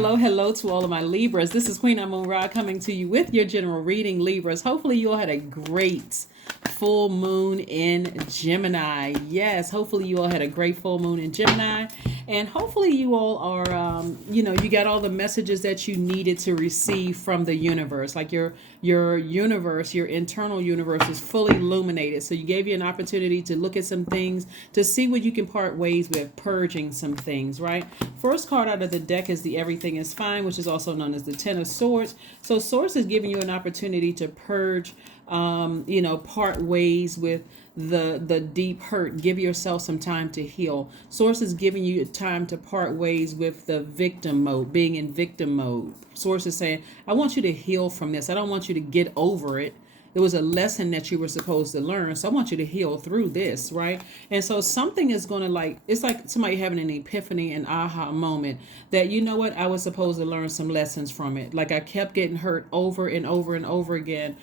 hello to all of my Libras. This is Queen Amun-Ra coming to you with your general reading, Libras. Hopefully you all had a great full moon in Gemini. Yes, hopefully you all had a great full moon in Gemini. And hopefully you all are, you got all the messages that you needed to receive from the universe. Like your universe, your internal universe is fully illuminated. So you gave you an opportunity to look at some things, to see what you can part ways with, purging some things, right? First card out of the deck is the Everything is Fine, which is also known as the Ten of Swords. So Swords is giving you an opportunity to purge, part ways with the deep hurt. Give yourself some time to heal. Source is giving you time to part ways with the victim mode, being in victim mode. Source is saying, I want you to heal from this. I don't want you to get over it. It was a lesson that you were supposed to learn. So I want you to heal through this, right? And so something is going to it's like somebody having an epiphany, an aha moment that, you know what, I was supposed to learn some lessons from it. Like I kept getting hurt over and over and over again.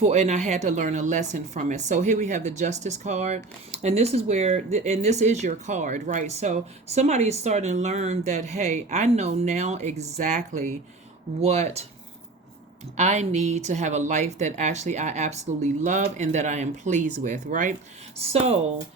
And I had to learn a lesson from it. So here we have the Justice card, and this is and this is your card, right? So somebody is starting to learn that, hey, I know now exactly what I need to have a life that actually I absolutely love and that I am pleased with, right? So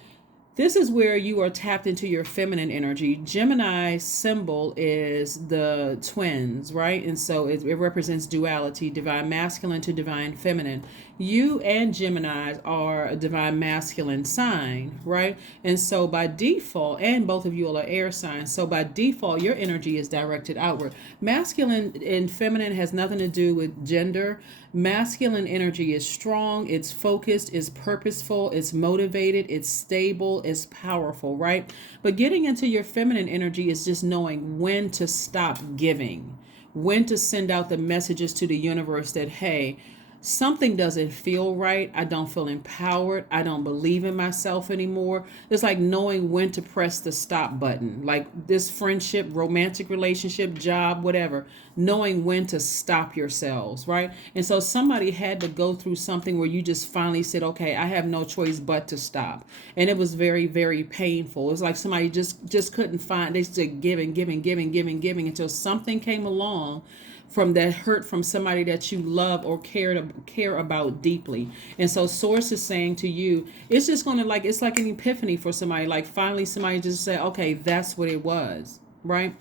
this is where you are tapped into your feminine energy. Gemini's symbol is the twins, right? And so it represents duality, divine masculine to divine feminine. You and Gemini are a divine masculine sign, right? And so by default, and both of you all are air signs, so by default, your energy is directed outward. Masculine and feminine has nothing to do with gender. Masculine energy is strong, it's focused, it's purposeful, it's motivated, it's stable, it's powerful, right? But getting into your feminine energy is just knowing when to stop giving, when to send out the messages to the universe that, hey, something doesn't feel right. I don't feel empowered. I don't believe in myself anymore. It's like knowing when to press the stop button. Like this friendship, romantic relationship, job, whatever, knowing when to stop yourselves, right? And so somebody had to go through something where you just finally said, okay, I have no choice but to stop. And it was very, very painful. It was like somebody just couldn't find, they said giving until something came along from that hurt from somebody that you love or care about deeply. And so Source is saying to you, it's just going to it's like an epiphany for somebody. Like finally somebody just said, okay, that's what it was, right?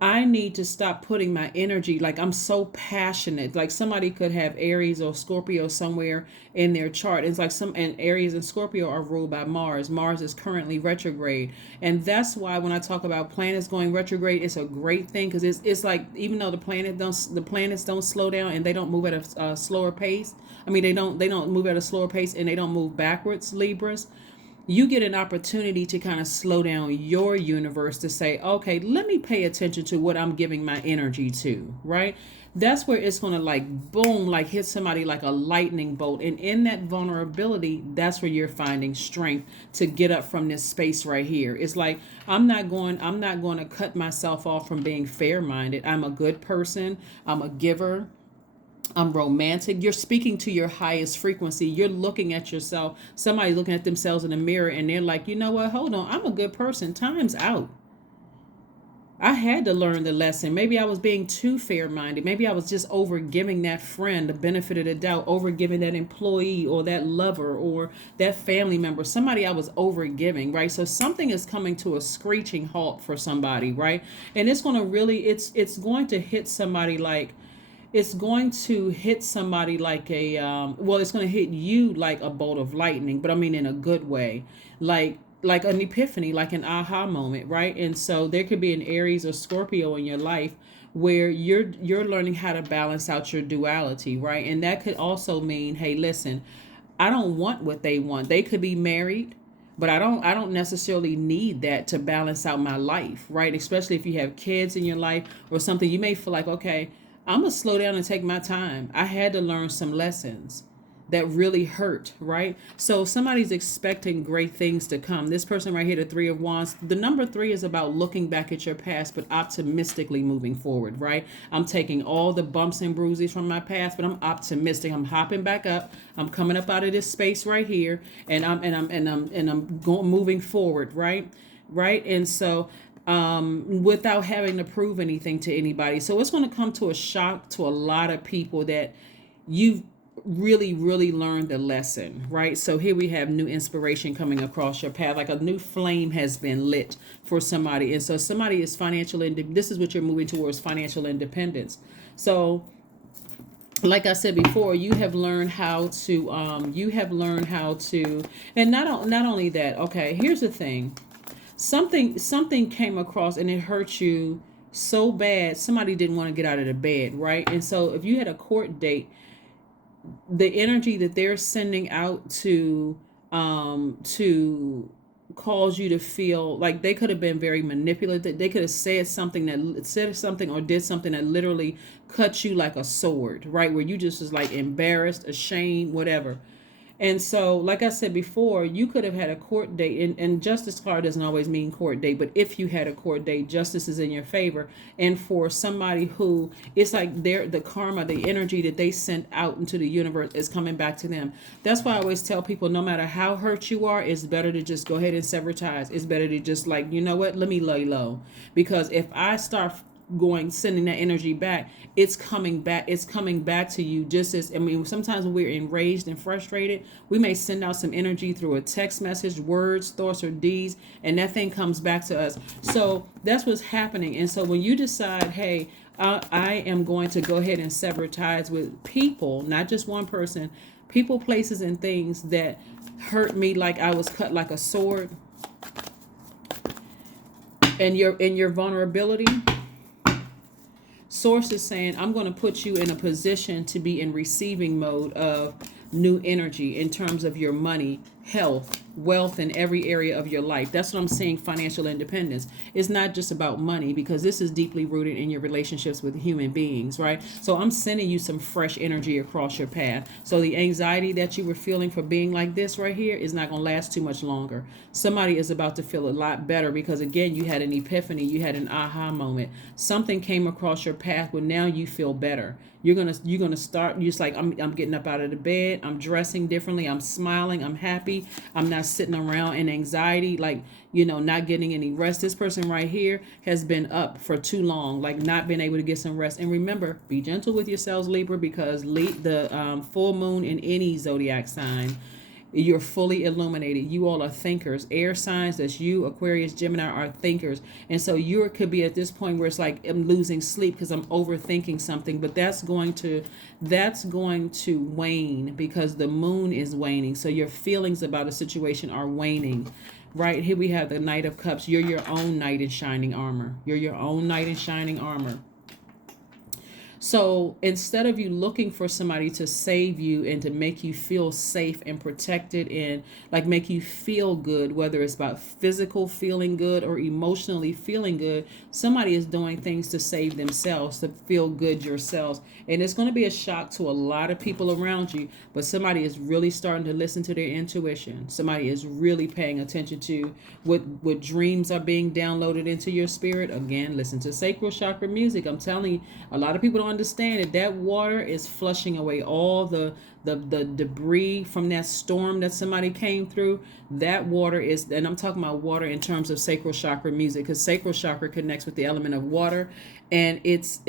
I need to stop putting my energy, like I'm so passionate. Like somebody could have Aries or Scorpio somewhere in their chart. It's like and Aries and Scorpio are ruled by Mars. Mars is currently retrograde. And that's why when I talk about planets going retrograde, it's a great thing, because it's like, even though the planets don't slow down and they don't move at a slower pace. I mean, they don't move at a slower pace and they don't move backwards, Libras. You get an opportunity to kind of slow down your universe to say, okay, let me pay attention to what I'm giving my energy to, right? That's where it's going to boom, hit somebody like a lightning bolt. And in that vulnerability, that's where you're finding strength to get up from this space right here. It's like, I'm not going to cut myself off from being fair-minded. I'm a good person. I'm a giver. I'm romantic. You're speaking to your highest frequency. You're looking at yourself. Somebody looking at themselves in the mirror and they're like, you know what? Hold on. I'm a good person. Time's out. I had to learn the lesson. Maybe I was being too fair-minded. Maybe I was just over giving that friend the benefit of the doubt, over giving that employee or that lover or that family member, somebody I was over giving, right? So something is coming to a screeching halt for somebody, right? And it's going to really, it's going to hit somebody it's going to hit somebody like it's going to hit you like a bolt of lightning, but I mean in a good way, like an epiphany, like an aha moment, right? And so there could be an Aries or Scorpio in your life where you're learning how to balance out your duality, right? And that could also mean, hey, listen, I don't want what they want. They could be married, but I don't necessarily need that to balance out my life, right? Especially if you have kids in your life or something, you may feel like, okay, I'm going to slow down and take my time. I had to learn some lessons that really hurt, right? So somebody's expecting great things to come. This person right here, the Three of Wands, the number 3 is about looking back at your past, but optimistically moving forward, right? I'm taking all the bumps and bruises from my past, but I'm optimistic. I'm hopping back up. I'm coming up out of this space right here, and I'm going moving forward, right? And so without having to prove anything to anybody. So it's going to come to a shock to a lot of people that you've really, really learned the lesson, right? So here we have new inspiration coming across your path, like a new flame has been lit for somebody. And so somebody is this is what you're moving towards, financial independence. So like I said before, you have learned how to, and not only that. Okay, here's the thing: something came across and it hurt you so bad. Somebody didn't want to get out of the bed, right? And so if you had a court date, the energy that they're sending out to cause you to feel like, they could have been very manipulative. They could have said something or did something that literally cut you like a sword, right? Where you just was like embarrassed, ashamed, whatever. And so, like I said before, you could have had a court date, and justice card doesn't always mean court date, but if you had a court date, justice is in your favor. And for somebody who, it's like the karma, the energy that they sent out into the universe is coming back to them. That's why I always tell people, no matter how hurt you are, it's better to just go ahead and sever ties. It's better to just, like, you know what, let me lay low. Because if I start sending that energy back, it's coming back to you. Just as, I mean, sometimes when we're enraged and frustrated, we may send out some energy through a text message, words, thoughts, or deeds, and that thing comes back to us. So that's what's happening. And so when you decide, hey, I am going to go ahead and sever ties with people, not just one person, people, places, and things that hurt me like I was cut like a sword, and your vulnerability, Source is saying, I'm going to put you in a position to be in receiving mode of new energy in terms of your money, health, wealth in every area of your life. That's what I'm saying. Financial independence. It's not just about money, because this is deeply rooted in your relationships with human beings, right? So I'm sending you some fresh energy across your path. So the anxiety that you were feeling for being like this right here is not going to last too much longer. Somebody is about to feel a lot better, because again, you had an epiphany, you had an aha moment. Something came across your path where now you feel better. You're gonna start. You're just like, I'm getting up out of the bed. I'm dressing differently. I'm smiling. I'm happy. I'm not sitting around in anxiety, like, not getting any rest. This person right here has been up for too long, like not been able to get some rest. And remember, be gentle with yourselves, Libra, because the full moon in any zodiac sign, you're fully illuminated. You all are thinkers. Air signs, that's you, Aquarius, Gemini, are thinkers. And so you could be at this point where it's like, I'm losing sleep because I'm overthinking something. But that's going to wane, because the moon is waning. So your feelings about a situation are waning. Right here we have the Knight of Cups. You're your own knight in shining armor. You're your own knight in shining armor. So instead of you looking for somebody to save you and to make you feel safe and protected and like make you feel good, whether it's about physical feeling good or emotionally feeling good, somebody is doing things to save themselves, to feel good yourselves. And it's going to be a shock to a lot of people around you, but somebody is really starting to listen to their intuition. Somebody is really paying attention to what dreams are being downloaded into your spirit. Again, listen to sacral chakra music. I'm telling you, a lot of people don't understand that water is flushing away all the debris from that storm that somebody came through. That water is, and I'm talking about water in terms of sacral chakra music, because sacral chakra connects with the element of water, and it's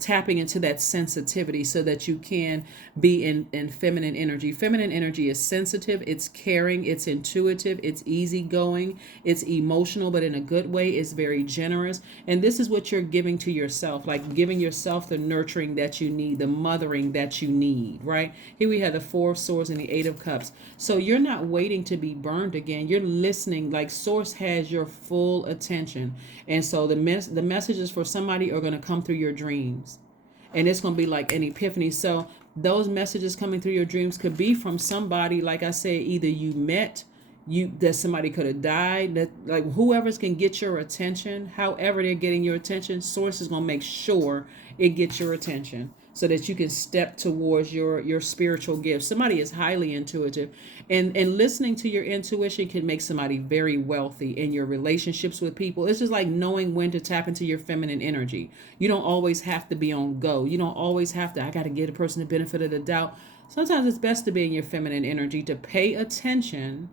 tapping into that sensitivity so that you can be in feminine energy. Feminine energy is sensitive, it's caring, it's intuitive, it's easygoing, it's emotional, but in a good way. It's very generous, and this is what you're giving to yourself, like giving yourself the nurturing that you need, the mothering that you need, right? Here we have the Four of Swords and the Eight of Cups. So you're not waiting to be burned again. You're listening, like Source has your full attention. And so the messages for somebody are going to come through your dreams. And it's going to be like an epiphany. So those messages coming through your dreams could be from somebody, like I said, either you met, that somebody could have died, that like whoever's can get your attention, however they're getting your attention, Source is going to make sure it gets your attention so that you can step towards your spiritual gifts. Somebody is highly intuitive, and listening to your intuition can make somebody very wealthy in your relationships with people. It's just like knowing when to tap into your feminine energy. You don't always have to be on go. You don't always have to, I got to give a person the benefit of the doubt. Sometimes it's best to be in your feminine energy, to pay attention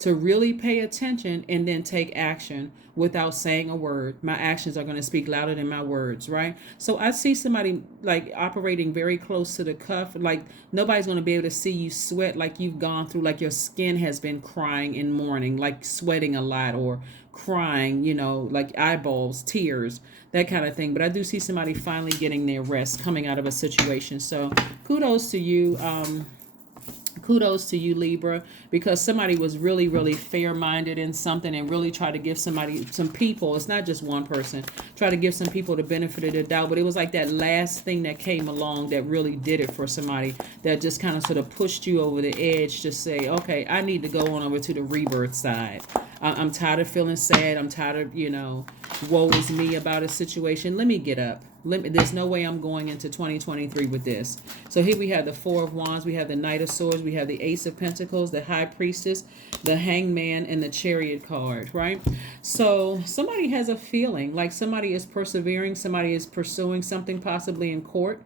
to really pay attention and then take action without saying a word. My actions are going to speak louder than my words, right? So I see somebody like operating very close to the cuff, like nobody's going to be able to see you sweat, like you've gone through, like your skin has been crying in mourning, like sweating a lot or crying, like eyeballs, tears, that kind of thing. But I do see somebody finally getting their rest, coming out of a situation. So kudos to you. Kudos to you, Libra, because somebody was really, really fair-minded in something and really tried to give somebody, some people, it's not just one person, try to give some people the benefit of the doubt. But it was like that last thing that came along that really did it for somebody, that just kind of sort of pushed you over the edge to say, okay, I need to go on over to the rebirth side. I'm tired of feeling sad. I'm tired of, woe is me about a situation. Let me get up. There's no way I'm going into 2023 with this. So here we have the Four of Wands, we have the Knight of Swords, we have the Ace of Pentacles, the High Priestess, the Hangman, and the Chariot card, right? So somebody has a feeling like somebody is persevering, somebody is pursuing something possibly in court,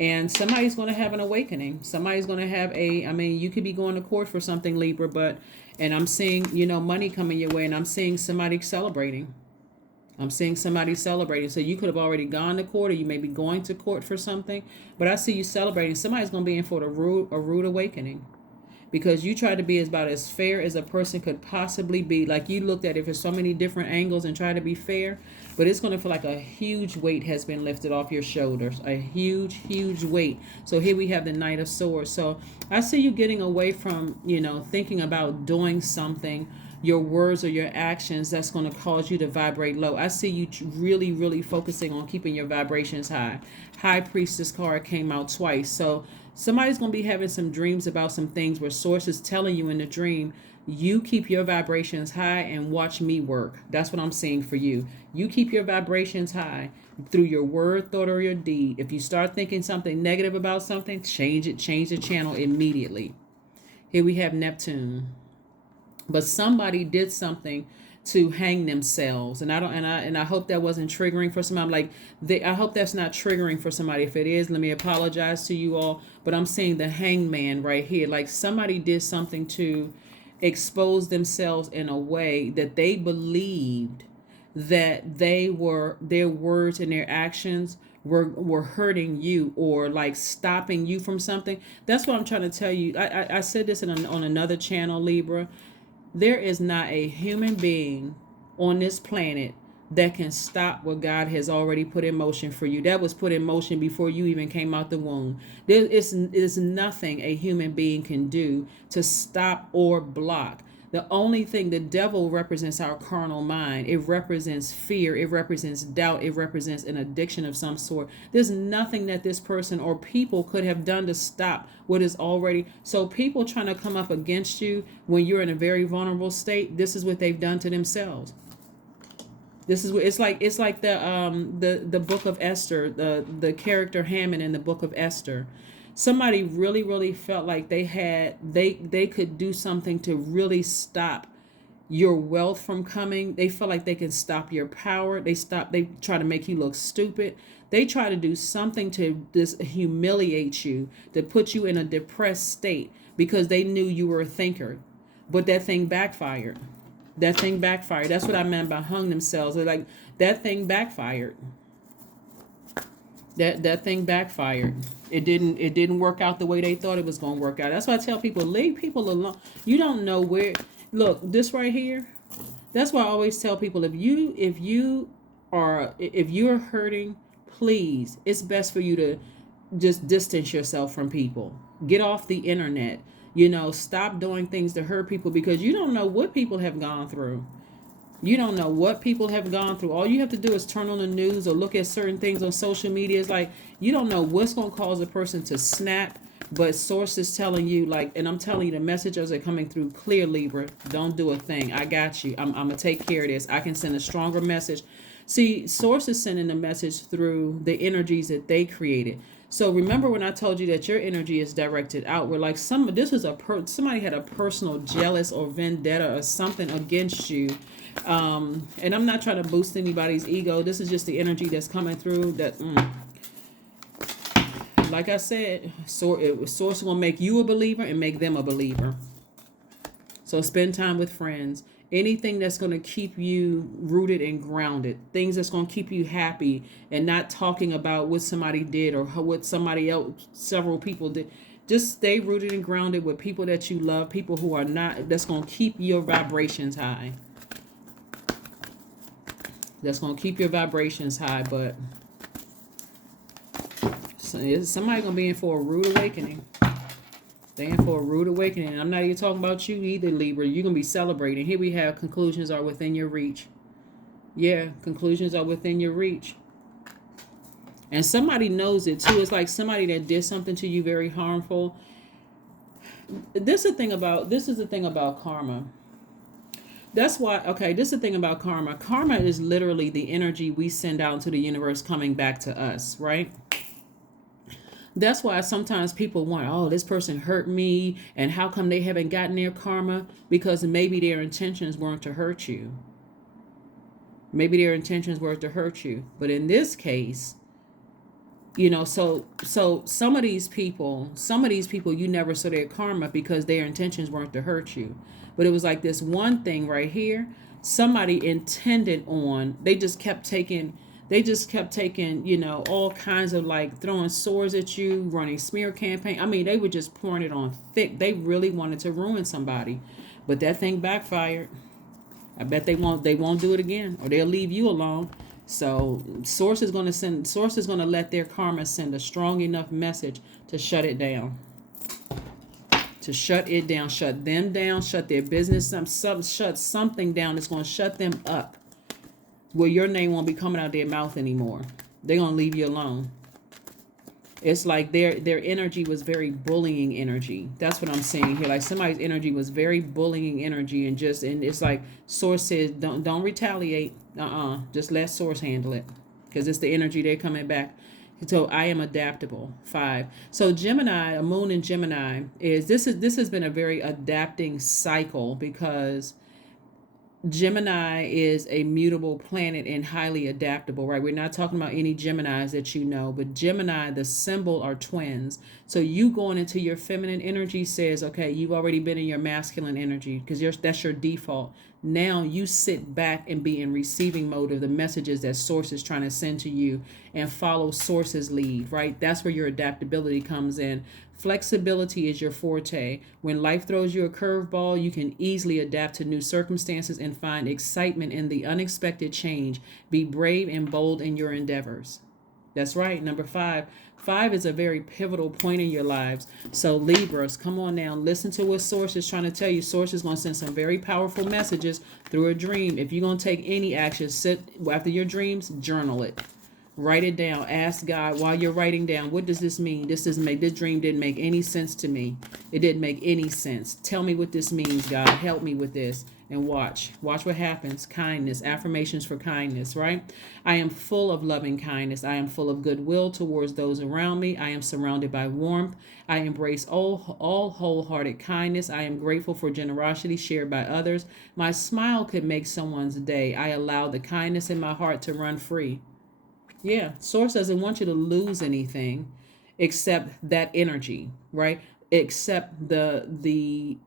and somebody's going to have an awakening. Somebody's going to have you could be going to court for something, Libra, and I'm seeing, money coming your way, and I'm seeing somebody celebrating. I'm seeing somebody celebrating. So you could have already gone to court, or you may be going to court for something. But I see you celebrating. Somebody's going to be in for a rude awakening. Because you tried to be about as fair as a person could possibly be. Like you looked at it for so many different angles and tried to be fair. But it's going to feel like a huge weight has been lifted off your shoulders. A huge, huge weight. So here we have the Knight of Swords. So I see you getting away from, thinking about doing something, your words or your actions that's going to cause you to vibrate low. I see you really, really focusing on keeping your vibrations high. High Priestess card came out twice. So somebody's going to be having some dreams about some things where source is telling you in the dream, you keep your vibrations high and watch me work. That's what I'm seeing for you. You keep your vibrations high through your word, thought, or your deed. If you start thinking something negative about something, change it, change the channel immediately. Here we have Neptune. But somebody did something to hang themselves, and I hope that wasn't triggering for somebody. I hope that's not triggering for somebody. If it is, let me apologize to you all. But I'm seeing the Hangman right here. Like somebody did something to expose themselves in a way that they believed that their words and their actions were hurting you, or like stopping you from something. That's what I'm trying to tell you. I said this on another channel, Libra. There is not a human being on this planet that can stop what God has already put in motion for you. That was put in motion before you even came out the womb. There is nothing a human being can do to stop or block. The only thing, the devil represents our carnal mind. It represents fear. It represents doubt. It represents an addiction of some sort. There's nothing that this person or people could have done to stop what is already. So people trying to come up against you when you're in a very vulnerable state, this is what they've done to themselves. This is what it's like the book of Esther, the character Haman in the book of Esther. Somebody really, really felt like they could do something to really stop your wealth from coming. They feel like they can stop your power. They try to make you look stupid. They try to do something to humiliate you, to put you in a depressed state because they knew you were a thinker. But that thing backfired. That's what I meant by hung themselves. Like that thing backfired. That thing backfired. It didn't work out the way they thought it was going to work out. That's why I tell people, leave people alone. You don't know where. Look, this right here. That's why I always tell people, if you're hurting, please, it's best for you to just distance yourself from people. Get off the internet. Stop doing things to hurt people, because you don't know what people have gone through. You don't know what people have gone through. All you have to do is turn on the news or look at certain things on social media. It's like, you don't know what's going to cause a person to snap, but sources telling you, and I'm telling you, the messages are coming through clear, Libra. Don't do a thing. I got you. I'm going to take care of this. I can send a stronger message. See, sources sending a message through the energies that they created. So remember when I told you that your energy is directed outward, like somebody had a personal jealous or vendetta or something against you. And I'm not trying to boost anybody's ego. This is just the energy that's coming through. Like I said, source will make you a believer and make them a believer. So spend time with friends. Anything that's going to keep you rooted and grounded. Things that's going to keep you happy and not talking about what somebody did or what somebody else, several people did. Just stay rooted and grounded with people that you love, people who are not, that's going to keep your vibrations high. That's going to keep your vibrations high, but somebody going to be in for a rude awakening. They're in for a rude awakening. I'm not even talking about you either, Libra. You're going to be celebrating. Here we have conclusions are within your reach. Yeah, conclusions are within your reach. And somebody knows it too. It's like somebody that did something to you very harmful. This is the thing about karma. That's why, okay, this is the thing about karma. Karma is literally the energy we send out into the universe coming back to us, right? That's why sometimes people want, oh, this person hurt me, and how come they haven't gotten their karma? Because maybe their intentions weren't to hurt you. Maybe their intentions were to hurt you. But in this case, you know, so some of these people, you never saw their karma because their intentions weren't to hurt you. But it was like this one thing right here, somebody intended on, they just kept taking, you know, all kinds of like throwing swords at you, running smear campaign. I mean, they were just pouring it on thick. They really wanted to ruin somebody, but that thing backfired. I bet they won't do it again, or they'll leave you alone. So source is going to let their karma send a strong enough message to shut it down. To shut it down, shut them down, shut their business, shut something down that's going to shut them up, where your name won't be coming out their mouth anymore. They're going to leave you alone. It's like their energy was very bullying energy. That's what I'm saying here. Like somebody's energy was very bullying energy, and it's like source says don't retaliate. Just let source handle it, because it's the energy they're coming back. So I am adaptable. 5. So Gemini, a moon in Gemini this has been a very adapting cycle, because Gemini is a mutable planet and highly adaptable, right? We're not talking about any Geminis that you know, but Gemini, the symbol are twins. So you going into your feminine energy says, okay, you've already been in your masculine energy because that's your default. Now you sit back and be in receiving mode of the messages that source is trying to send to you and follow source's lead, right? That's where your adaptability comes in. Flexibility is your forte. When life throws you a curveball, you can easily adapt to new circumstances and find excitement in the unexpected change. Be brave and bold in your endeavors. That's right. Number 5. 5 is a very pivotal point in your lives. So Libras, come on now. Listen to what Source is trying to tell you. Source is going to send some very powerful messages through a dream. If you're going to take any action, sit after your dreams, journal it. Write it down. Ask God while you're writing down, what does this mean? This dream didn't make any sense to me. It didn't make any sense. Tell me what this means, God. Help me with this. And watch what happens. Kindness, affirmations for kindness, right? I am full of loving kindness. I am full of goodwill towards those around me. I am surrounded by warmth. I embrace all wholehearted kindness. I am grateful for generosity shared by others. My smile could make someone's day. I allow the kindness in my heart to run free. Yeah, Source doesn't want you to lose anything except that energy, right? Except the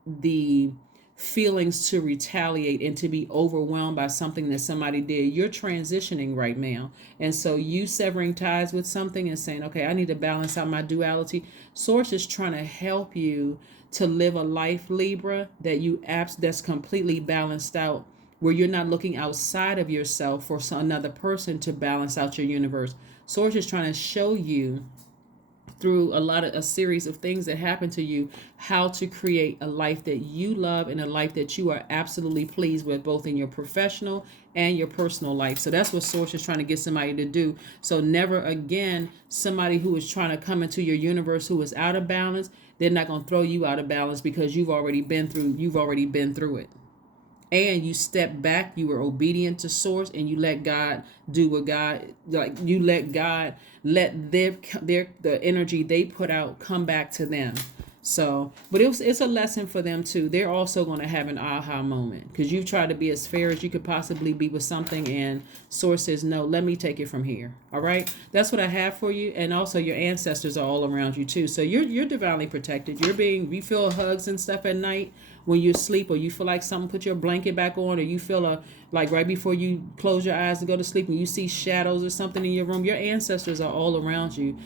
feelings to retaliate and to be overwhelmed by something that somebody did. You're transitioning right now. And so you severing ties with something and saying, okay, I need to balance out my duality. Source is trying to help you to live a life, Libra, that's completely balanced out, where you're not looking outside of yourself for another person to balance out your universe. Source is trying to show you through a series of things that happen to you how to create a life that you love and a life that you are absolutely pleased with, both in your professional and your personal life. So that's what Source is trying to get somebody to do. So never again, somebody who is trying to come into your universe who is out of balance, they're not going to throw you out of balance, because you've already been through it. And you step back, you were obedient to Source, and you let God do what God, like you let God let the energy they put out come back to them. So, but it's a lesson for them too. They're also going to have an aha moment because you've tried to be as fair as you could possibly be with something, and Source says, no, let me take it from here. All right, that's what I have for you. And also, your ancestors are all around you too. So you're divinely protected. You feel hugs and stuff at night when you sleep, or you feel like something put your blanket back on, or you feel like right before you close your eyes to go to sleep and you see shadows or something in your room. Your ancestors are all around you,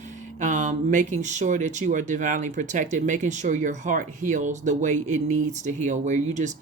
making sure that you are divinely protected, making sure your heart heals the way it needs to heal, where you just,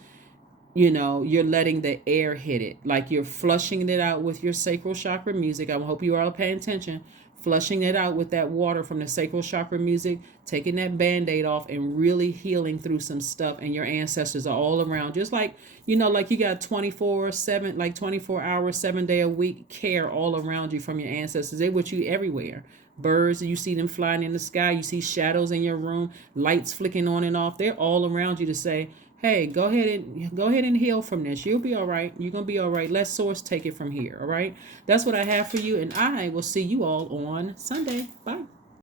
you're letting the air hit it, like you're flushing it out with your sacral chakra music. I hope you are all paying attention. Flushing it out with that water from the sacral chakra music, taking that band-aid off and really healing through some stuff. And your ancestors are all around, just like, like you got 24/7, like 24 hours, 7 day a week care all around you from your ancestors. They're with you everywhere. Birds, you see them flying in the sky. You see shadows in your room, lights flicking on and off. They're all around you to say, hey, go ahead and heal from this. You'll be all right. You're going to be all right. Let Source take it from here. All right. That's what I have for you. And I will see you all on Sunday. Bye.